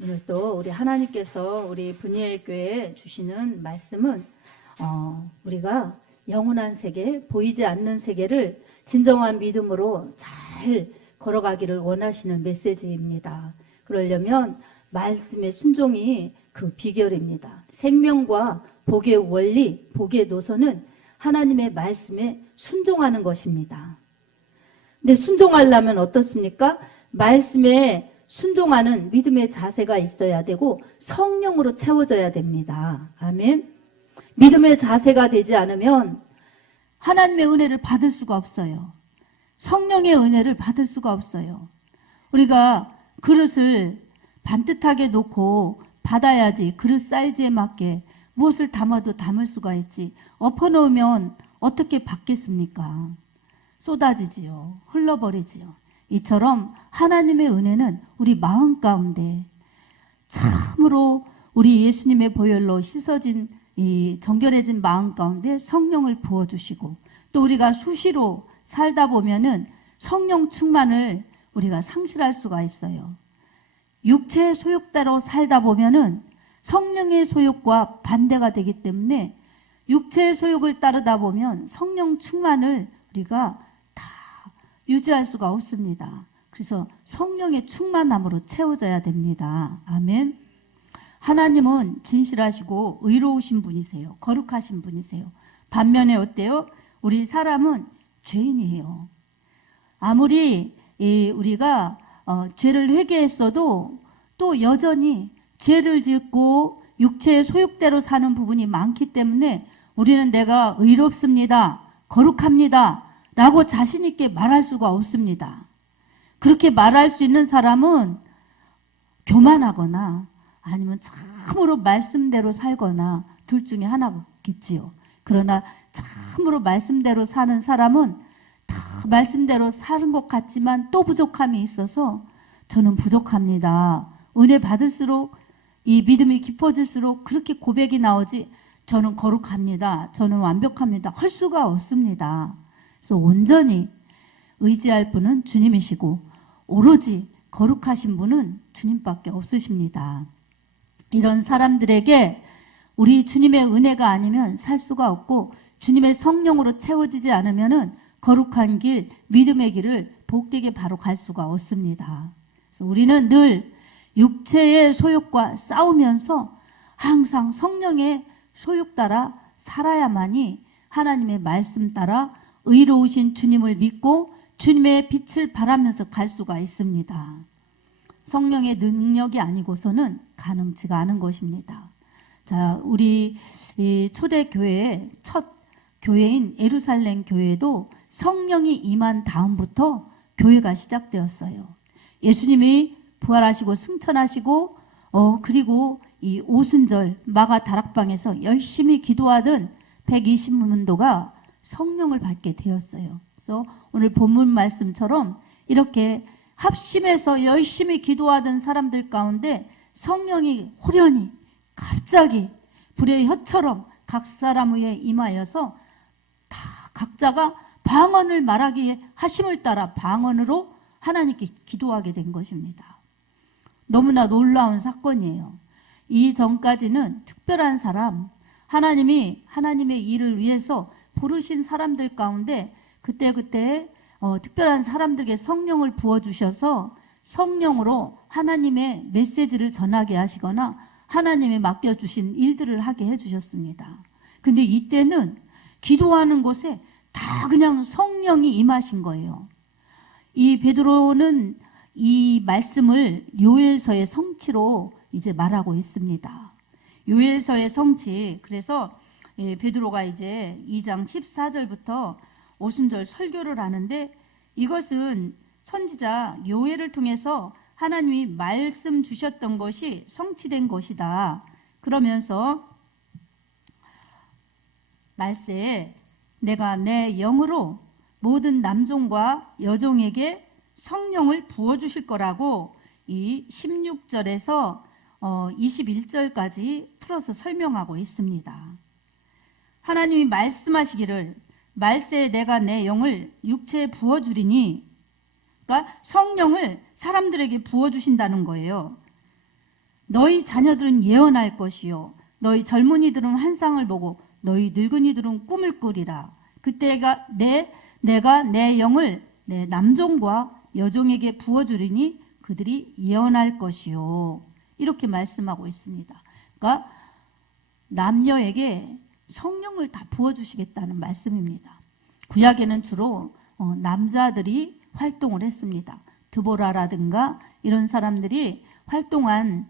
오늘 또 우리 하나님께서 우리 분이엘 교회에 주시는 말씀은 우리가 영원한 세계, 보이지 않는 세계를 진정한 믿음으로 잘 걸어가기를 원하시는 메시지입니다. 그러려면 말씀의 순종이 그 비결입니다. 생명과 복의 원리, 복의 노선은 하나님의 말씀에 순종하는 것입니다. 근데 순종하려면 어떻습니까? 말씀에 순종하는 믿음의 자세가 있어야 되고 성령으로 채워져야 됩니다. 아멘. 믿음의 자세가 되지 않으면 하나님의 은혜를 받을 수가 없어요. 성령의 은혜를 받을 수가 없어요. 우리가 그릇을 반듯하게 놓고 받아야지 그릇 사이즈에 맞게 무엇을 담아도 담을 수가 있지. 엎어놓으면 어떻게 받겠습니까? 쏟아지지요. 흘러버리지요. 이처럼 하나님의 은혜는 우리 마음 가운데 참으로 우리 예수님의 보혈로 씻어진 이 정결해진 마음 가운데 성령을 부어주시고 또 우리가 수시로 살다 보면은 성령 충만을 우리가 상실할 수가 있어요. 육체의 소욕대로 살다 보면은 성령의 소욕과 반대가 되기 때문에 육체의 소욕을 따르다 보면 성령 충만을 우리가 다 유지할 수가 없습니다. 그래서 성령의 충만함으로 채워져야 됩니다. 아멘. 하나님은 진실하시고 의로우신 분이세요. 거룩하신 분이세요. 반면에 어때요? 우리 사람은 죄인이에요. 아무리 우리가 죄를 회개했어도 또 여전히 죄를 짓고 육체의 소욕대로 사는 부분이 많기 때문에 우리는 내가 의롭습니다. 거룩합니다. 라고 자신 있게 말할 수가 없습니다. 그렇게 말할 수 있는 사람은 교만하거나 아니면 참으로 말씀대로 살거나 둘 중에 하나겠지요. 그러나 참으로 말씀대로 사는 사람은 다 말씀대로 사는 것 같지만 또 부족함이 있어서 저는 부족합니다. 은혜 받을수록 이 믿음이 깊어질수록 그렇게 고백이 나오지 저는 거룩합니다. 저는 완벽합니다. 할 수가 없습니다. 그래서 온전히 의지할 분은 주님이시고 오로지 거룩하신 분은 주님밖에 없으십니다. 이런 사람들에게 우리 주님의 은혜가 아니면 살 수가 없고 주님의 성령으로 채워지지 않으면 거룩한 길, 믿음의 길을 복되게 바로 갈 수가 없습니다. 그래서 우리는 늘 육체의 소욕과 싸우면서 항상 성령의 소욕 따라 살아야만이 하나님의 말씀 따라 의로우신 주님을 믿고 주님의 빛을 바라면서 갈 수가 있습니다. 성령의 능력이 아니고서는 가능치가 않은 것입니다. 자, 우리 초대교회의 첫 교회인 예루살렘 교회도 성령이 임한 다음부터 교회가 시작되었어요. 예수님이 부활하시고 승천하시고 그리고 이 오순절 마가 다락방에서 열심히 기도하던 120문도가 성령을 받게 되었어요. 그래서 오늘 본문 말씀처럼 이렇게 합심해서 열심히 기도하던 사람들 가운데 성령이 호련히 갑자기 불의 혀처럼 각 사람 위에 임하여서 다 각자가 방언을 말하기에 하심을 따라 방언으로 하나님께 기도하게 된 것입니다. 너무나 놀라운 사건이에요. 이전까지는 특별한 사람, 하나님이 하나님의 일을 위해서 부르신 사람들 가운데 그때그때 특별한 사람들에게 성령을 부어주셔서 성령으로 하나님의 메시지를 전하게 하시거나 하나님이 맡겨주신 일들을 하게 해주셨습니다. 근데 이때는 기도하는 곳에 다 그냥 성령이 임하신 거예요. 이 베드로는 이 말씀을 요엘서의 성취로 이제 말하고 있습니다. 요엘서의 성취, 그래서 베드로가 이제 2장 14절부터 오순절 설교를 하는데 이것은 선지자 요엘을 통해서 하나님이 말씀 주셨던 것이 성취된 것이다. 그러면서 말세에 내가 내 영으로 모든 남종과 여종에게 성령을 부어주실 거라고 이 16절에서 21절까지 풀어서 설명하고 있습니다. 하나님이 말씀하시기를 말세에 내가 내 영을 육체에 부어주리니, 그러니까 성령을 사람들에게 부어주신다는 거예요. 너희 자녀들은 예언할 것이요 너희 젊은이들은 환상을 보고 너희 늙은이들은 꿈을 꾸리라. 그때가 내가 내 영을 내 남종과 여종에게 부어주리니 그들이 예언할 것이요. 이렇게 말씀하고 있습니다. 그러니까 남녀에게 성령을 다 부어주시겠다는 말씀입니다. 구약에는 주로 남자들이 활동을 했습니다. 드보라라든가 이런 사람들이 활동한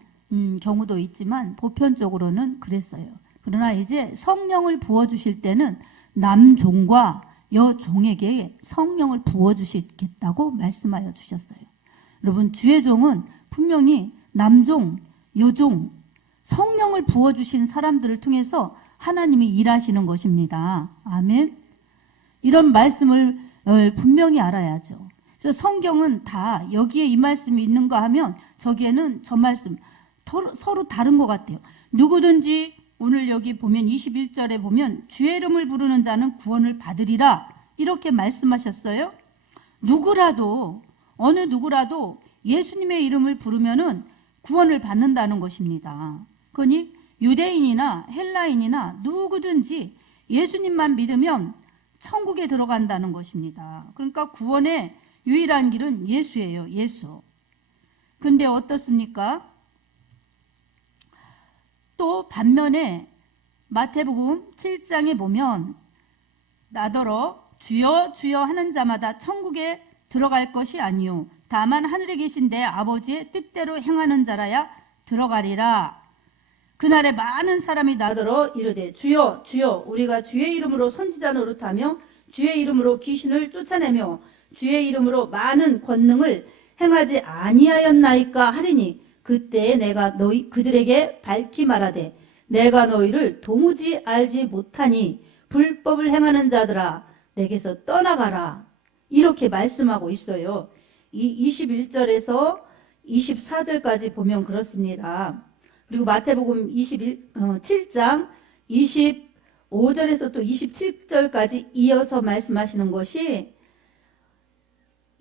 경우도 있지만 보편적으로는 그랬어요. 그러나 이제 성령을 부어주실 때는 남종과 여종에게 성령을 부어주시겠다고 말씀하여 주셨어요. 여러분, 주의 종은 분명히 남종, 여종, 성령을 부어주신 사람들을 통해서 하나님이 일하시는 것입니다. 아멘. 이런 말씀을 분명히 알아야죠. 그래서 성경은 다 여기에 이 말씀이 있는가 하면 저기에는 저 말씀 서로 다른 것 같아요. 누구든지 오늘 여기 보면 21절에 보면 주의 이름을 부르는 자는 구원을 받으리라 이렇게 말씀하셨어요. 누구라도 어느 누구라도 예수님의 이름을 부르면은 구원을 받는다는 것입니다. 그러니 유대인이나 헬라인이나 누구든지 예수님만 믿으면 천국에 들어간다는 것입니다. 그러니까 구원의 유일한 길은 예수예요. 예수. 근데 어떻습니까? 또 반면에 마태복음 7장에 보면 나더러 주여 주여 하는 자마다 천국에 들어갈 것이 아니요 다만 하늘에 계신 내 아버지의 뜻대로 행하는 자라야 들어가리라. 그날에 많은 사람이 나더러 이르되 주여 주여 우리가 주의 이름으로 선지자 노릇하며 주의 이름으로 귀신을 쫓아내며 주의 이름으로 많은 권능을 행하지 아니하였나이까 하리니 그때에 내가 그들에게 밝히 말하되 내가 너희를 도무지 알지 못하니 불법을 행하는 자들아 내게서 떠나가라. 이렇게 말씀하고 있어요. 이 21절에서 24절까지 보면 그렇습니다. 그리고 마태복음 7장 25절에서 또 27절까지 이어서 말씀하시는 것이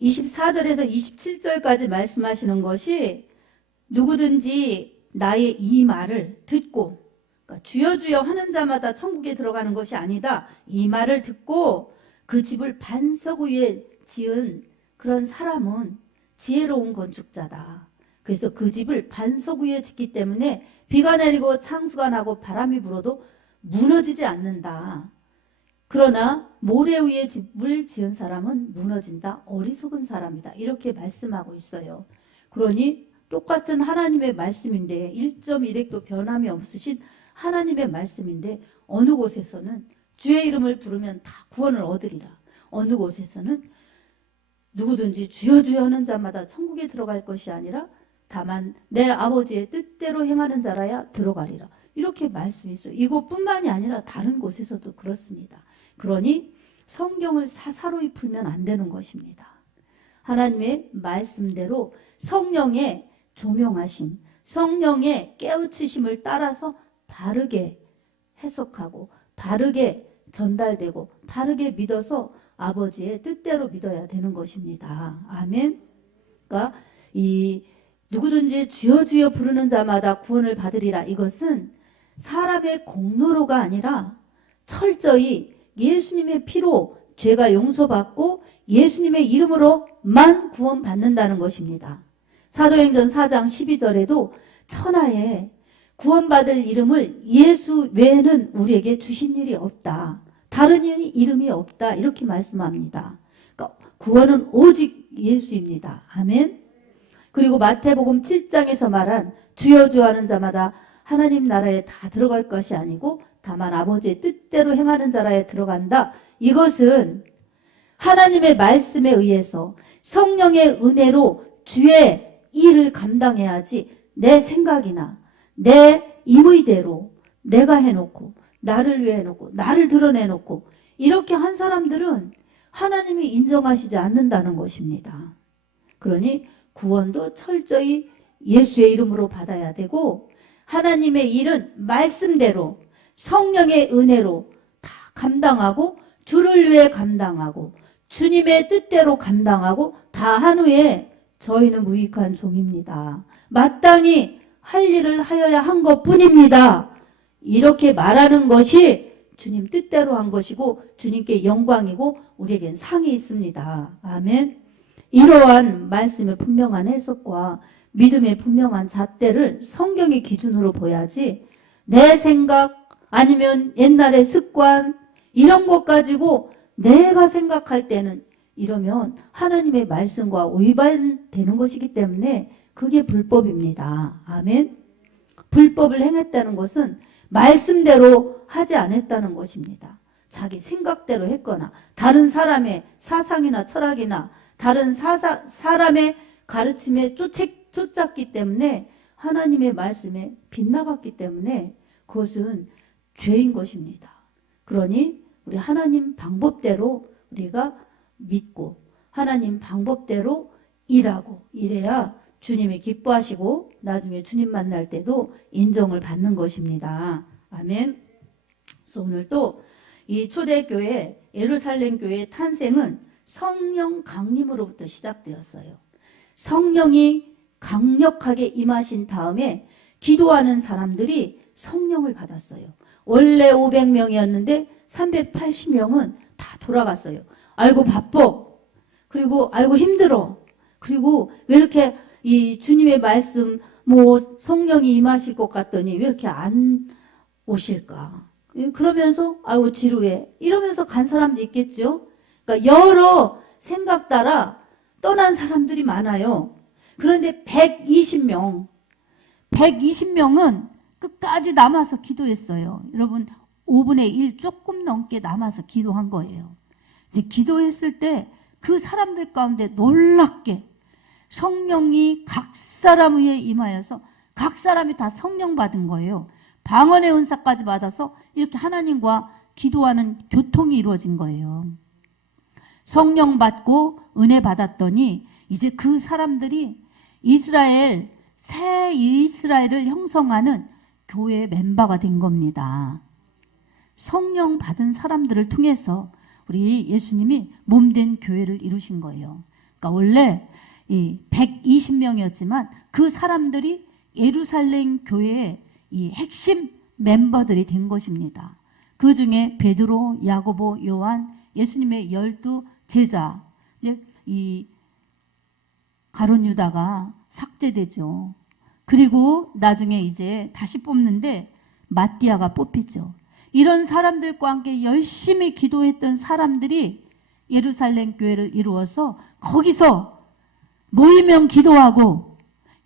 24절에서 27절까지 말씀하시는 것이 누구든지 나의 이 말을 듣고 그러니까 주여 주여 하는 자마다 천국에 들어가는 것이 아니다. 이 말을 듣고 그 집을 반석 위에 지은 그런 사람은 지혜로운 건축자다. 그래서 그 집을 반석 위에 짓기 때문에 비가 내리고 창수가 나고 바람이 불어도 무너지지 않는다. 그러나 모래 위에 집을 지은 사람은 무너진다. 어리석은 사람이다. 이렇게 말씀하고 있어요. 그러니 똑같은 하나님의 말씀인데 1.1핵도 변함이 없으신 하나님의 말씀인데 어느 곳에서는 주의 이름을 부르면 다 구원을 얻으리라. 어느 곳에서는 누구든지 주여 주여 하는 자마다 천국에 들어갈 것이 아니라 다만 내 아버지의 뜻대로 행하는 자라야 들어가리라. 이렇게 말씀이 있어요. 이곳뿐만이 아니라 다른 곳에서도 그렇습니다. 그러니 성경을 사사로이 풀면 안 되는 것입니다. 하나님의 말씀대로 성령의 조명하심, 성령의 깨우치심을 따라서 바르게 해석하고 바르게 전달되고 바르게 믿어서 아버지의 뜻대로 믿어야 되는 것입니다. 아멘. 그러니까 이 누구든지 주여 주여 부르는 자마다 구원을 받으리라. 이것은 사람의 공로로가 아니라 철저히 예수님의 피로 죄가 용서받고 예수님의 이름으로만 구원받는다는 것입니다. 사도행전 4장 12절에도 천하에 구원받을 이름을 예수 외에는 우리에게 주신 일이 없다. 다른 이름이 없다. 이렇게 말씀합니다. 그러니까 구원은 오직 예수입니다. 아멘. 그리고 마태복음 7장에서 말한 주여 주여 하는 자마다 하나님 나라에 다 들어갈 것이 아니고 다만 아버지의 뜻대로 행하는 자라에 들어간다. 이것은 하나님의 말씀에 의해서 성령의 은혜로 주의 일을 감당해야지 내 생각이나 내 임의대로 내가 해놓고 나를 위해 해놓고 나를 드러내놓고 이렇게 한 사람들은 하나님이 인정하시지 않는다는 것입니다. 그러니 구원도 철저히 예수의 이름으로 받아야 되고 하나님의 일은 말씀대로 성령의 은혜로 다 감당하고 주를 위해 감당하고 주님의 뜻대로 감당하고 다 한 후에 저희는 무익한 종입니다. 마땅히 할 일을 하여야 한 것뿐입니다. 이렇게 말하는 것이 주님 뜻대로 한 것이고 주님께 영광이고 우리에겐 상이 있습니다. 아멘. 이러한 말씀의 분명한 해석과 믿음의 분명한 잣대를 성경의 기준으로 봐야지 내 생각 아니면 옛날의 습관 이런 것 가지고 내가 생각할 때는 이러면 하나님의 말씀과 위반되는 것이기 때문에 그게 불법입니다. 아멘. 불법을 행했다는 것은 말씀대로 하지 않았다는 것입니다. 자기 생각대로 했거나 다른 사람의 사상이나 철학이나 다른 사람의 가르침에 쫓았기 때문에 하나님의 말씀에 빗나갔기 때문에 그것은 죄인 것입니다. 그러니 우리 하나님 방법대로 우리가 믿고 하나님 방법대로 일하고 이래야 주님이 기뻐하시고 나중에 주님 만날 때도 인정을 받는 것입니다. 아멘. 그래서 오늘 또 이 초대교회 예루살렘 교회의 탄생은 성령 강림으로부터 시작되었어요. 성령이 강력하게 임하신 다음에 기도하는 사람들이 성령을 받았어요. 원래 500명이었는데 380명은 다 돌아갔어요. 아이고 바빠. 그리고 아이고 힘들어. 그리고 왜 이렇게 이 주님의 말씀 뭐 성령이 임하실 것 같더니 왜 이렇게 안 오실까? 그러면서 아이고 지루해. 이러면서 간 사람도 있겠죠. 그러니까 여러 생각 따라 떠난 사람들이 많아요. 그런데 120명은 끝까지 남아서 기도했어요. 여러분 5분의 1 조금 넘게 남아서 기도한 거예요. 근데 기도했을 때 그 사람들 가운데 놀랍게 성령이 각 사람 위에 임하여서 각 사람이 다 성령 받은 거예요. 방언의 은사까지 받아서 이렇게 하나님과 기도하는 교통이 이루어진 거예요. 성령 받고 은혜 받았더니 이제 그 사람들이 새 이스라엘을 형성하는 교회의 멤버가 된 겁니다. 성령 받은 사람들을 통해서 우리 예수님이 몸된 교회를 이루신 거예요. 그러니까 원래 이 120명이었지만 그 사람들이 예루살렘 교회의 이 핵심 멤버들이 된 것입니다. 그 중에 베드로, 야고보, 요한, 예수님의 12 제자, 이 가룟 유다가 삭제되죠. 그리고 나중에 이제 다시 뽑는데 마띠아가 뽑히죠. 이런 사람들과 함께 열심히 기도했던 사람들이 예루살렘 교회를 이루어서 거기서 모이면 기도하고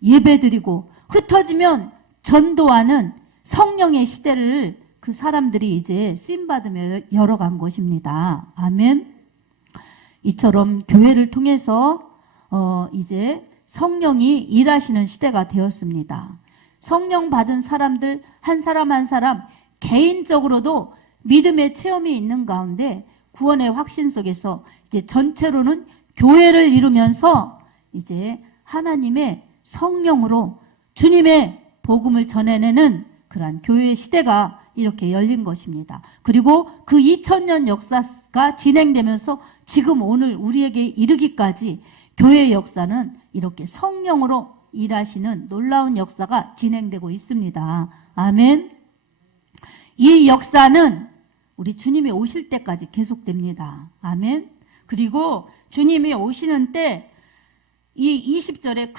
예배드리고 흩어지면 전도하는 성령의 시대를 그 사람들이 이제 쓰임받으며 열어간 것입니다. 아멘. 이처럼 교회를 통해서 이제 성령이 일하시는 시대가 되었습니다. 성령 받은 사람들 한 사람 한 사람 개인적으로도 믿음의 체험이 있는 가운데 구원의 확신 속에서 이제 전체로는 교회를 이루면서 이제 하나님의 성령으로 주님의 복음을 전해내는 그러한 교회의 시대가 이렇게 열린 것입니다. 그리고 그 2000년 역사가 진행되면서 지금 오늘 우리에게 이르기까지 교회의 역사는 이렇게 성령으로 일하시는 놀라운 역사가 진행되고 있습니다. 아멘. 이 역사는 우리 주님이 오실 때까지 계속됩니다. 아멘. 그리고 주님이 오시는 때 이 20절에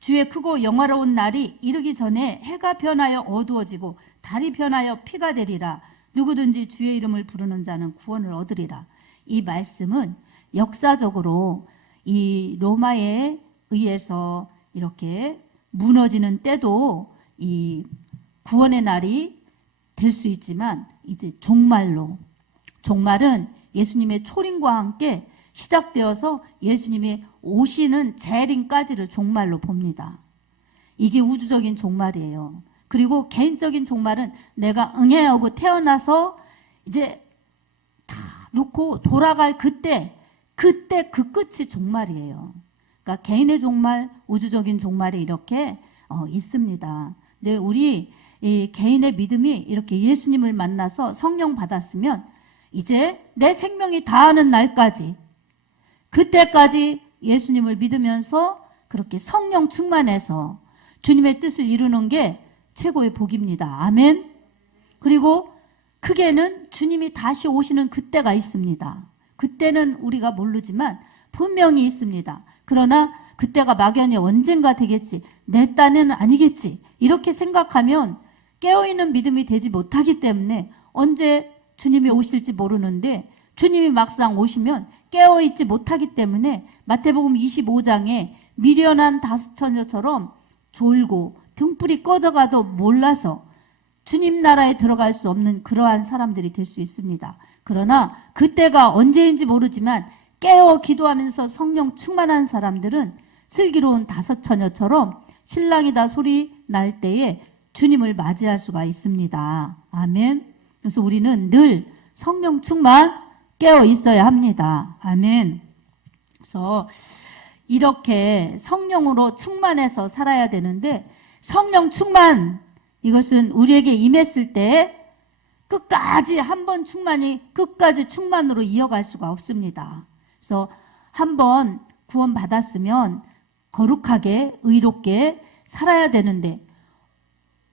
주의 크고 영화로운 날이 이르기 전에 해가 변하여 어두워지고 달이 변하여 피가 되리라. 누구든지 주의 이름을 부르는 자는 구원을 얻으리라. 이 말씀은 역사적으로 이 로마에 의해서 이렇게 무너지는 때도 이 구원의 날이 될 수 있지만 이제 종말은 예수님의 초림과 함께 시작되어서 예수님이 오시는 재림까지를 종말로 봅니다. 이게 우주적인 종말이에요. 그리고 개인적인 종말은 내가 응애하고 태어나서 이제 다 놓고 돌아갈 그때 그 끝이 종말이에요. 그러니까 개인의 종말, 우주적인 종말이 이렇게 있습니다. 근데 우리 이 개인의 믿음이 이렇게 예수님을 만나서 성령 받았으면 이제 내 생명이 다하는 날까지 그때까지 예수님을 믿으면서 그렇게 성령 충만해서 주님의 뜻을 이루는 게 최고의 복입니다. 아멘. 그리고 크게는 주님이 다시 오시는 그때가 있습니다. 그때는 우리가 모르지만 분명히 있습니다. 그러나 그때가 막연히 언젠가 되겠지, 내 딴에는 아니겠지, 이렇게 생각하면 깨어있는 믿음이 되지 못하기 때문에 언제 주님이 오실지 모르는데, 주님이 막상 오시면 깨어있지 못하기 때문에 마태복음 25장에 미련한 다섯 처녀처럼 졸고 등불이 꺼져가도 몰라서 주님 나라에 들어갈 수 없는 그러한 사람들이 될 수 있습니다. 그러나 그때가 언제인지 모르지만 깨어 기도하면서 성령 충만한 사람들은 슬기로운 다섯 처녀처럼 신랑이다 소리 날 때에 주님을 맞이할 수가 있습니다. 아멘. 그래서 우리는 늘 성령 충만 깨어 있어야 합니다. 아멘. 그래서 이렇게 성령으로 충만해서 살아야 되는데, 성령 충만, 이것은 우리에게 임했을 때 끝까지 한 번 충만이 끝까지 충만으로 이어갈 수가 없습니다. 그래서 한 번 구원 받았으면 거룩하게 의롭게 살아야 되는데,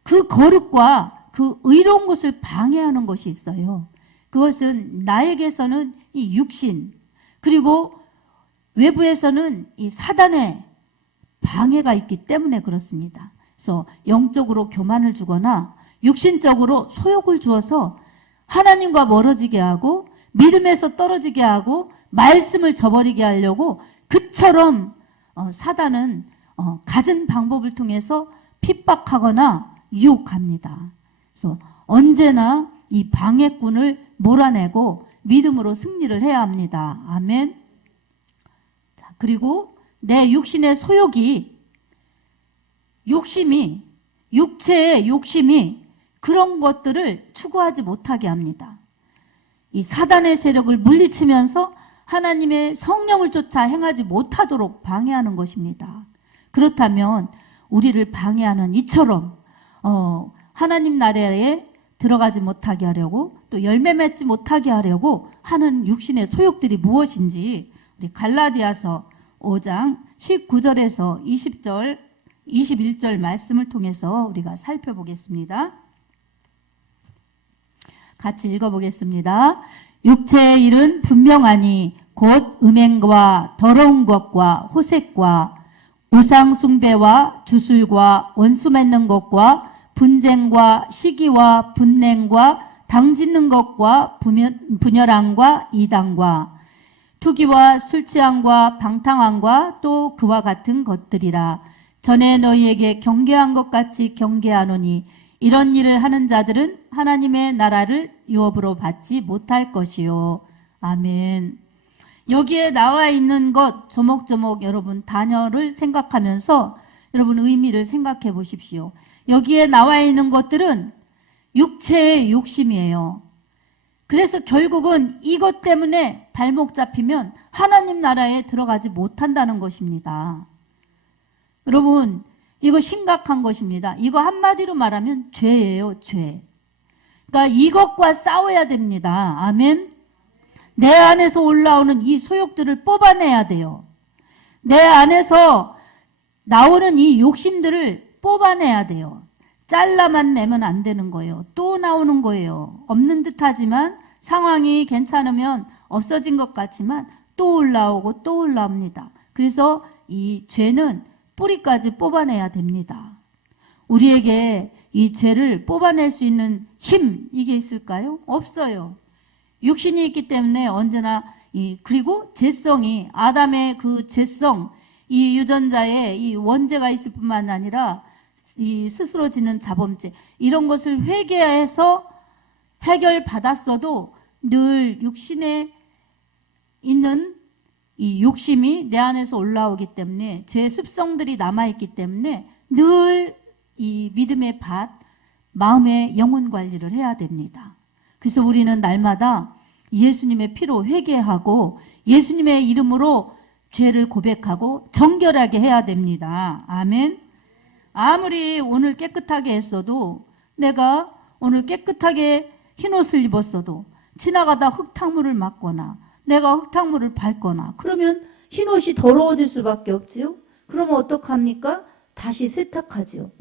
그 거룩과 그 의로운 것을 방해하는 것이 있어요. 그것은 나에게서는 이 육신, 그리고 외부에서는 이 사단의 방해가 있기 때문에 그렇습니다. 그래서 영적으로 교만을 주거나 육신적으로 소욕을 주어서 하나님과 멀어지게 하고 믿음에서 떨어지게 하고 말씀을 저버리게 하려고 그처럼 사단은 갖은 방법을 통해서 핍박하거나 유혹합니다. 그래서 언제나 이 방해꾼을 몰아내고 믿음으로 승리를 해야 합니다. 아멘. 자, 그리고 내 육신의 소욕이, 욕심이, 육체의 욕심이 그런 것들을 추구하지 못하게 합니다. 이 사단의 세력을 물리치면서 하나님의 성령을 쫓아 행하지 못하도록 방해하는 것입니다. 그렇다면 우리를 방해하는 이처럼 하나님 나라에 들어가지 못하게 하려고, 또 열매 맺지 못하게 하려고 하는 육신의 소욕들이 무엇인지 우리 갈라디아서 5장 19절에서 20절, 21절 말씀을 통해서 우리가 살펴보겠습니다. 같이 읽어보겠습니다. 육체의 일은 분명하니 곧 음행과 더러운 것과 호색과 우상 숭배와 주술과 원수 맺는 것과 분쟁과 시기와 분냉과 당짓는 것과 분열함과 이단과 투기와 술취함과 방탕함과 또 그와 같은 것들이라. 전에 너희에게 경계한 것 같이 경계하노니 이런 일을 하는 자들은 하나님의 나라를 유업으로 받지 못할 것이요. 아멘. 여기에 나와 있는 것 조목조목 여러분 단어를 생각하면서 여러분 의미를 생각해 보십시오. 여기에 나와 있는 것들은 육체의 욕심이에요. 그래서 결국은 이것 때문에 발목 잡히면 하나님 나라에 들어가지 못한다는 것입니다. 여러분, 이거 심각한 것입니다. 이거 한마디로 말하면 죄예요, 죄. 그러니까 이것과 싸워야 됩니다. 아멘. 내 안에서 올라오는 이 소욕들을 뽑아내야 돼요. 내 안에서 나오는 이 욕심들을 뽑아내야 돼요. 잘라만 내면 안 되는 거예요. 또 나오는 거예요. 없는 듯 하지만 상황이 괜찮으면 없어진 것 같지만 또 올라오고 또 올라옵니다. 그래서 이 죄는 뿌리까지 뽑아내야 됩니다. 우리에게 이 죄를 뽑아낼 수 있는 힘, 이게 있을까요? 없어요. 육신이 있기 때문에 언제나 그리고 죄성이, 아담의 그 죄성, 이 유전자에 이 원죄가 있을 뿐만 아니라 이 스스로 지는 자범죄, 이런 것을 회개해서 해결받았어도 늘 육신에 있는 이 욕심이 내 안에서 올라오기 때문에 죄 습성들이 남아있기 때문에 늘 이 믿음의 밭, 마음의 영혼 관리를 해야 됩니다. 그래서 우리는 날마다 예수님의 피로 회개하고 예수님의 이름으로 죄를 고백하고 정결하게 해야 됩니다. 아멘. 아무리 오늘 깨끗하게 했어도, 내가 오늘 깨끗하게 흰옷을 입었어도 지나가다 흙탕물을 맞거나 내가 흙탕물을 밟거나 그러면 흰옷이 더러워질 수밖에 없지요. 그러면 어떡합니까? 다시 세탁하지요.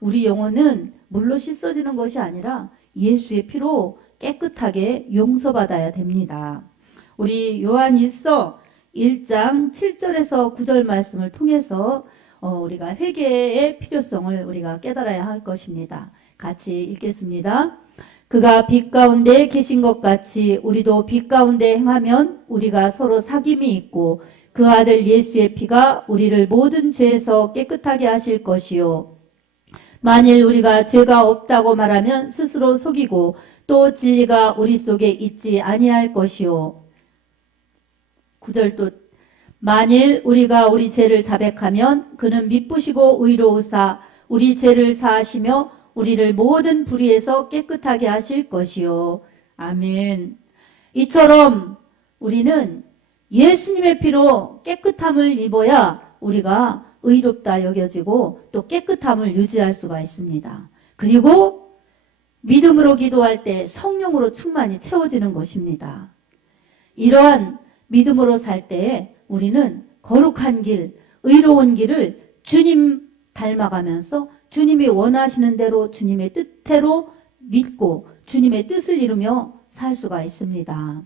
우리 영혼은 물로 씻어지는 것이 아니라 예수의 피로 깨끗하게 용서받아야 됩니다. 우리 요한일서 1장 7절에서 9절 말씀을 통해서 우리가 회개의 필요성을 우리가 깨달아야 할 것입니다. 같이 읽겠습니다. 그가 빛 가운데 계신 것 같이 우리도 빛 가운데 행하면 우리가 서로 사귐이 있고 그 아들 예수의 피가 우리를 모든 죄에서 깨끗하게 하실 것이요. 만일 우리가 죄가 없다고 말하면 스스로 속이고 또 진리가 우리 속에 있지 아니할 것이요. 9절 또 만일 우리가 우리 죄를 자백하면 그는 미쁘시고 의로우사 우리 죄를 사하시며 우리를 모든 불의에서 깨끗하게 하실 것이요. 아멘. 이처럼 우리는 예수님의 피로 깨끗함을 입어야 우리가 의롭다 여겨지고 또 깨끗함을 유지할 수가 있습니다. 그리고 믿음으로 기도할 때 성령으로 충만히 채워지는 것입니다. 이러한 믿음으로 살 때에 우리는 거룩한 길, 의로운 길을 주님 닮아가면서 주님이 원하시는 대로 주님의 뜻대로 믿고 주님의 뜻을 이루며 살 수가 있습니다.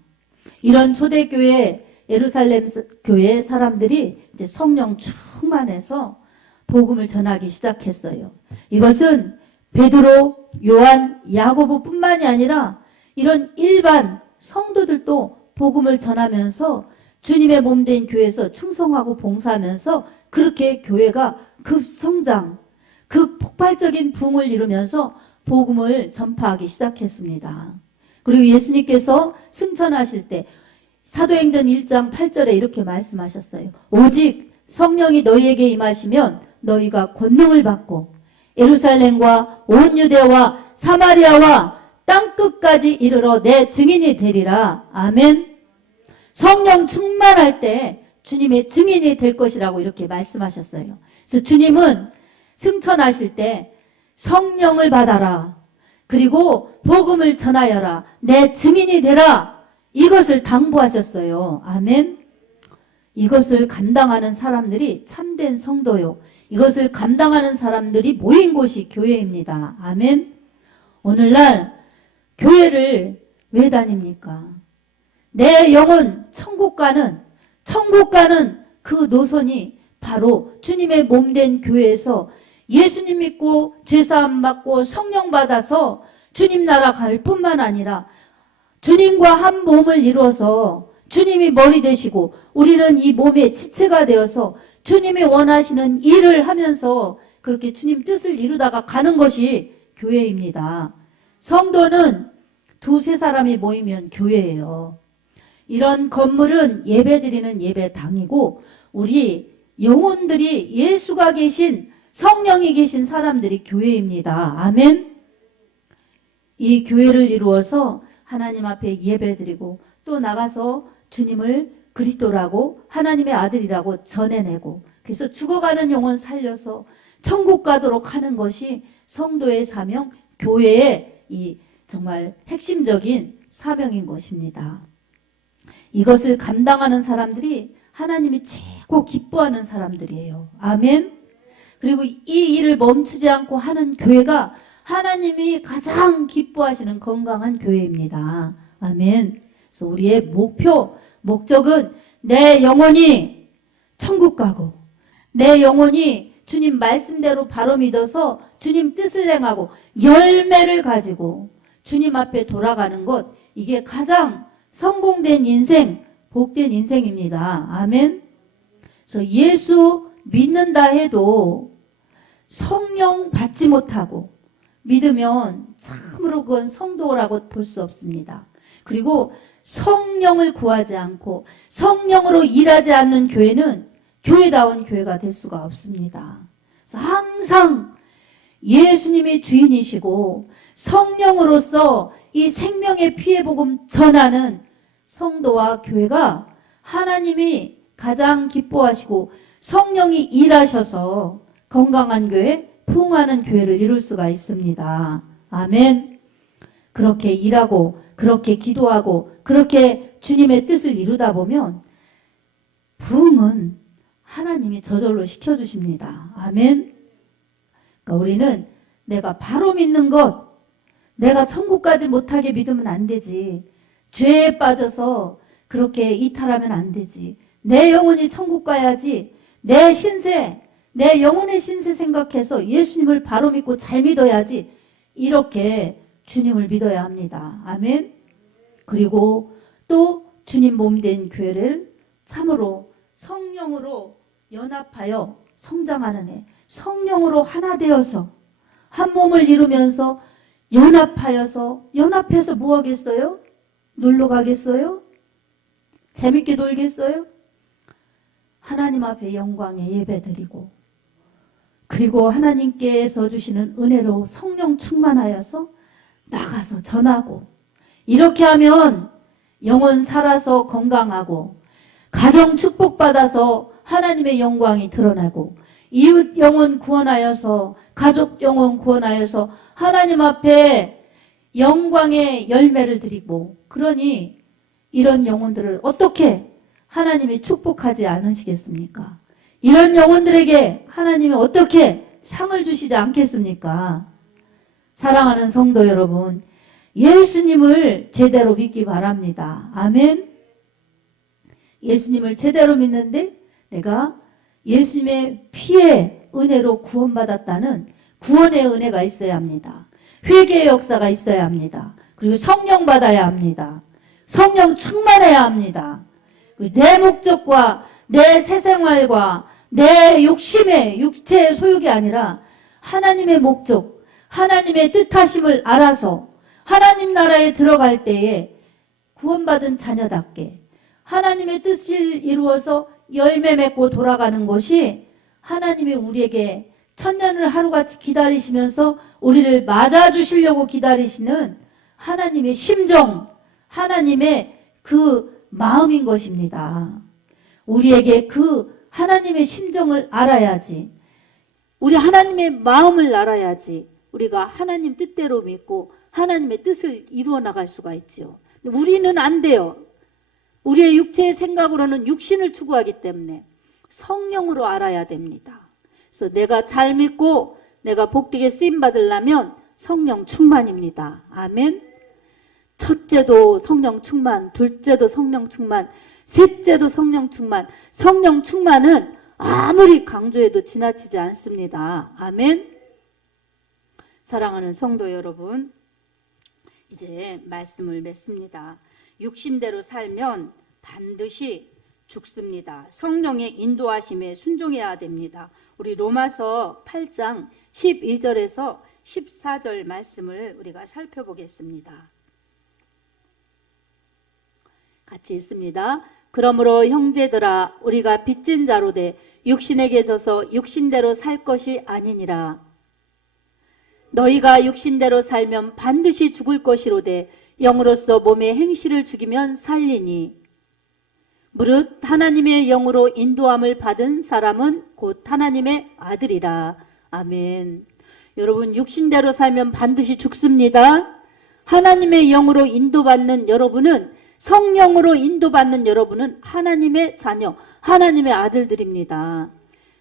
이런 초대교회 예루살렘 교회 사람들이 이제 성령 충만해서 복음을 전하기 시작했어요. 이것은 베드로, 요한, 야고보뿐만이 아니라 이런 일반 성도들도 복음을 전하면서 주님의 몸된 교회에서 충성하고 봉사하면서 그렇게 교회가 급성장, 폭발적인 붕을 이루면서 복음을 전파하기 시작했습니다. 그리고 예수님께서 승천하실 때 사도행전 1장 8절에 이렇게 말씀하셨어요. 오직 성령이 너희에게 임하시면 너희가 권능을 받고 예루살렘과 온 유대와 사마리아와 땅끝까지 이르러 내 증인이 되리라. 아멘. 성령 충만할 때 주님의 증인이 될 것이라고 이렇게 말씀하셨어요. 그래서 주님은 승천하실 때 성령을 받아라. 그리고 복음을 전하여라. 내 증인이 되라. 이것을 당부하셨어요. 아멘. 이것을 감당하는 사람들이 참된 성도요. 이것을 감당하는 사람들이 모인 곳이 교회입니다. 아멘. 오늘날 교회를 왜 다닙니까? 내 영혼 천국 가는 그 노선이 바로 주님의 몸된 교회에서 예수님 믿고 죄사함 받고 성령 받아서 주님 나라 갈 뿐만 아니라 주님과 한 몸을 이루어서 주님이 머리 되시고 우리는 이 몸의 지체가 되어서 주님이 원하시는 일을 하면서 그렇게 주님 뜻을 이루다가 가는 것이 교회입니다. 성도는 두세 사람이 모이면 교회예요. 이런 건물은 예배드리는 예배당이고 우리 영혼들이 예수가 계신 성령이 계신 사람들이 교회입니다. 아멘. 이 교회를 이루어서 하나님 앞에 예배드리고 또 나가서 주님을 그리스도라고 하나님의 아들이라고 전해내고 그래서 죽어가는 영혼 살려서 천국 가도록 하는 것이 성도의 사명, 교회의 이 정말 핵심적인 사명인 것입니다. 이것을 감당하는 사람들이 하나님이 최고 기뻐하는 사람들이에요. 아멘. 그리고 이 일을 멈추지 않고 하는 교회가 하나님이 가장 기뻐하시는 건강한 교회입니다. 아멘. 그래서 우리의 목적은 내 영혼이 천국 가고 내 영혼이 주님 말씀대로 바로 믿어서 주님 뜻을 행하고 열매를 가지고 주님 앞에 돌아가는 것, 이게 가장 성공된 인생, 복된 인생입니다. 아멘. 그래서 예수 믿는다 해도 성령 받지 못하고 믿으면 참으로 그건 성도라고 볼 수 없습니다. 그리고 성령을 구하지 않고 성령으로 일하지 않는 교회는 교회다운 교회가 될 수가 없습니다. 그래서 항상 예수님이 주인이시고 성령으로서 이 생명의 피의 복음 전하는 성도와 교회가 하나님이 가장 기뻐하시고 성령이 일하셔서 건강한 교회, 풍성한 교회를 이룰 수가 있습니다. 아멘. 그렇게 일하고 그렇게 기도하고 그렇게 주님의 뜻을 이루다 보면 부흥은 하나님이 저절로 시켜주십니다. 아멘. 그러니까 우리는 내가 바로 믿는 것, 내가 천국까지 못하게 믿으면 안 되지. 죄에 빠져서 그렇게 이탈하면 안 되지. 내 영혼이 천국 가야지. 내 신세, 내 영혼의 신세 생각해서 예수님을 바로 믿고 잘 믿어야지. 이렇게 주님을 믿어야 합니다. 아멘. 그리고 또 주님 몸된 교회를 참으로 성령으로 연합하여 성장하는 애, 성령으로 하나 되어서 한 몸을 이루면서 연합해서 뭐 하겠어요? 놀러 가겠어요? 재밌게 놀겠어요? 하나님 앞에 영광의 예배 드리고, 그리고 하나님께서 주시는 은혜로 성령 충만하여서 나가서 전하고, 이렇게 하면 영혼 살아서 건강하고, 가정 축복받아서 하나님의 영광이 드러나고, 이웃 영혼 구원하여서, 가족 영혼 구원하여서 하나님 앞에 영광의 열매를 드리고, 그러니 이런 영혼들을 어떻게 하나님이 축복하지 않으시겠습니까? 이런 영혼들에게 하나님이 어떻게 상을 주시지 않겠습니까? 사랑하는 성도 여러분, 예수님을 제대로 믿기 바랍니다. 아멘. 예수님을 제대로 믿는데 내가 예수님의 피의 은혜로 구원받았다는 구원의 은혜가 있어야 합니다. 회개의 역사가 있어야 합니다. 그리고 성령 받아야 합니다. 성령 충만해야 합니다. 내 목적과 내 새생활과 내 욕심의 육체의 소욕이 아니라 하나님의 목적, 하나님의 뜻하심을 알아서 하나님 나라에 들어갈 때에 구원받은 자녀답게 하나님의 뜻을 이루어서 열매 맺고 돌아가는 것이 하나님이 우리에게 천년을 하루같이 기다리시면서 우리를 맞아주시려고 기다리시는 하나님의 심정, 하나님의 그 마음인 것입니다. 우리에게 그 하나님의 심정을 알아야지, 우리 하나님의 마음을 알아야지 우리가 하나님 뜻대로 믿고 하나님의 뜻을 이루어 나갈 수가 있죠. 우리는 안 돼요. 우리의 육체의 생각으로는 육신을 추구하기 때문에 성령으로 알아야 됩니다. 그래서 내가 잘 믿고 내가 복되게 쓰임 받으려면 성령 충만입니다. 아멘. 첫째도 성령 충만, 둘째도 성령 충만, 셋째도 성령 충만. 성령 충만은 아무리 강조해도 지나치지 않습니다. 아멘. 사랑하는 성도 여러분, 이제 말씀을 맺습니다. 육신대로 살면 반드시 죽습니다. 성령의 인도하심에 순종해야 됩니다. 우리 로마서 8장 12절에서 14절 말씀을 우리가 살펴보겠습니다. 같이 읽습니다. 그러므로 형제들아, 우리가 빚진 자로 돼 육신에게 져서 육신대로 살 것이 아니니라. 너희가 육신대로 살면 반드시 죽을 것이로되 영으로서 몸의 행실을 죽이면 살리니. 무릇 하나님의 영으로 인도함을 받은 사람은 곧 하나님의 아들이라. 아멘. 여러분, 육신대로 살면 반드시 죽습니다. 하나님의 영으로 인도받는 여러분은, 성령으로 인도받는 여러분은 하나님의 자녀, 하나님의 아들들입니다.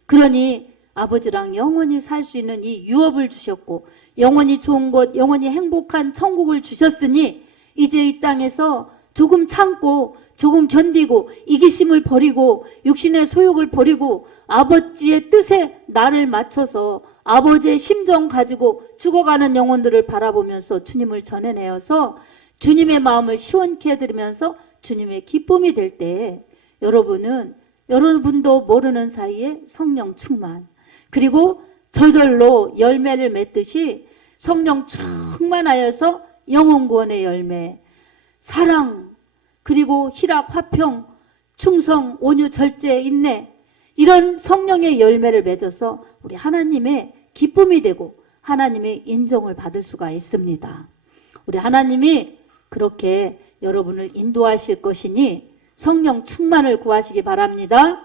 그러니 아버지랑 영원히 살 수 있는 이 유업을 주셨고, 영원히 좋은 곳, 영원히 행복한 천국을 주셨으니 이제 이 땅에서 조금 참고 조금 견디고 이기심을 버리고 육신의 소욕을 버리고 아버지의 뜻에 나를 맞춰서 아버지의 심정 가지고 죽어가는 영혼들을 바라보면서 주님을 전해내어서 주님의 마음을 시원케 해드리면서 주님의 기쁨이 될 때 여러분도 모르는 사이에 성령 충만, 그리고 저절로 열매를 맺듯이 성령 충만하여서 영혼구원의 열매, 사랑, 그리고 희락, 화평, 충성, 온유, 절제, 인내, 이런 성령의 열매를 맺어서 우리 하나님의 기쁨이 되고 하나님의 인정을 받을 수가 있습니다. 우리 하나님이 그렇게 여러분을 인도하실 것이니 성령 충만을 구하시기 바랍니다.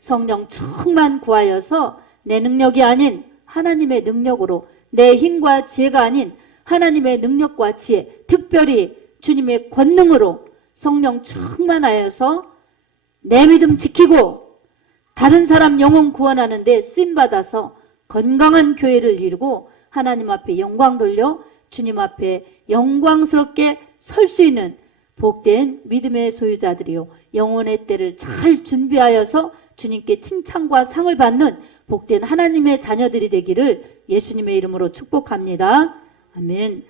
성령 충만 구하여서 내 능력이 아닌 하나님의 능력으로, 내 힘과 지혜가 아닌 하나님의 능력과 지혜, 특별히 주님의 권능으로 성령 충만하여서 내 믿음 지키고 다른 사람 영혼 구원하는 데 쓰임받아서 건강한 교회를 이루고 하나님 앞에 영광 돌려 주님 앞에 영광스럽게 설 수 있는 복된 믿음의 소유자들이요 영혼의 때를 잘 준비하여서 주님께 칭찬과 상을 받는 복된 하나님의 자녀들이 되기를 예수님의 이름으로 축복합니다. 아멘.